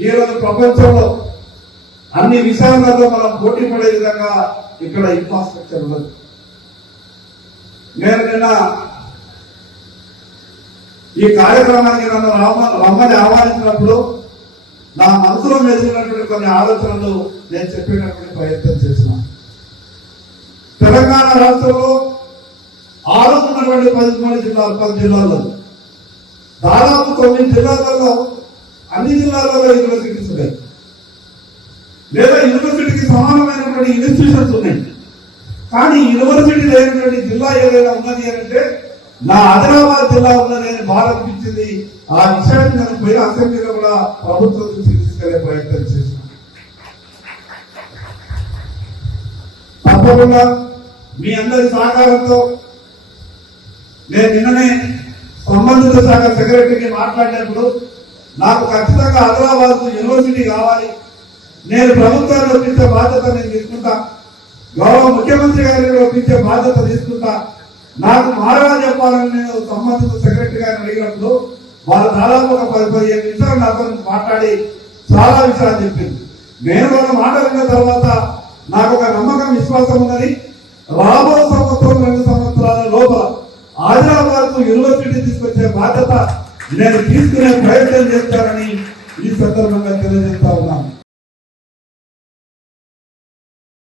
ఈ రోజు ప్రపంచంలో అన్ని విషయాలలో మనం పోటీ పడే విధంగా ఇక్కడ ఇన్ఫ్రాస్ట్రక్చర్ ఉండదు. నేను నిన్న ఈ కార్యక్రమానికి నన్ను రమ్మని ఆహ్వానించినప్పుడు నా మనసులో మెదిలినటువంటి కొన్ని ఆలోచనలు నేను చెప్పేటటువంటి ప్రయత్నం చేసిన. తెలంగాణ రాష్ట్రంలో ఆడుతున్నటువంటి 10 జిల్లాల్లో దాదాపు 9 జిల్లాలలో అన్ని జిల్లాలలో యూనివర్సిటీస్ ఉన్నాయి, లేదా యూనివర్సిటీకి సమానమైనటువంటి ఇన్స్టిట్యూషన్స్ ఉన్నాయి. కానీ యూనివర్సిటీ లేనటువంటి జిల్లా ఏదైనా ఉన్నది అంటే నా ఆదిలాబాద్ జిల్లా ఉన్నది అని బాధ అనిపించింది. ఆ విషయాన్ని నేను పోయిన అసెంబ్లీలో కూడా ప్రభుత్వం నుంచి తీసుకెళ్లే ప్రయత్నం చేసిన. తప్పకుండా మీ అందరి సహకారంతో నేను నిన్ననే సంబంధిత శాఖ సెక్రటరీకి మాట్లాడినప్పుడు నాకు ఖచ్చితంగా ఆదిలాబాద్ యూనివర్సిటీ కావాలి, నేను ప్రభుత్వాన్ని ఒప్పించే బాధ్యత నేను తీసుకుంటా, గౌరవ ముఖ్యమంత్రి గారిని ఒప్పించే బాధ్యత తీసుకుంటా, నాకు మారగా చెప్పాలని నేను సంబంధిత సెక్రటరీ గారిని అడిగినప్పుడు వాళ్ళు దాదాపు ఒక 10-15 నిమిషాలు నాతో మాట్లాడి చాలా విషయాలు చెప్పింది. నేను వాళ్ళ మాట విన్న తర్వాత నాకు ఒక నమ్మకం, విశ్వాసం ఉన్నది. రాబో సంవత్సరం 2 సంవత్సరాల లోపల ఆదిలాబాద్ యూనివర్సిటీ తీసుకొచ్చే బాధ్యత నేను తీసుకునే ప్రయత్నం చేస్తానని ఈ సందర్భంగా తెలియజేస్తా ఉన్నాను.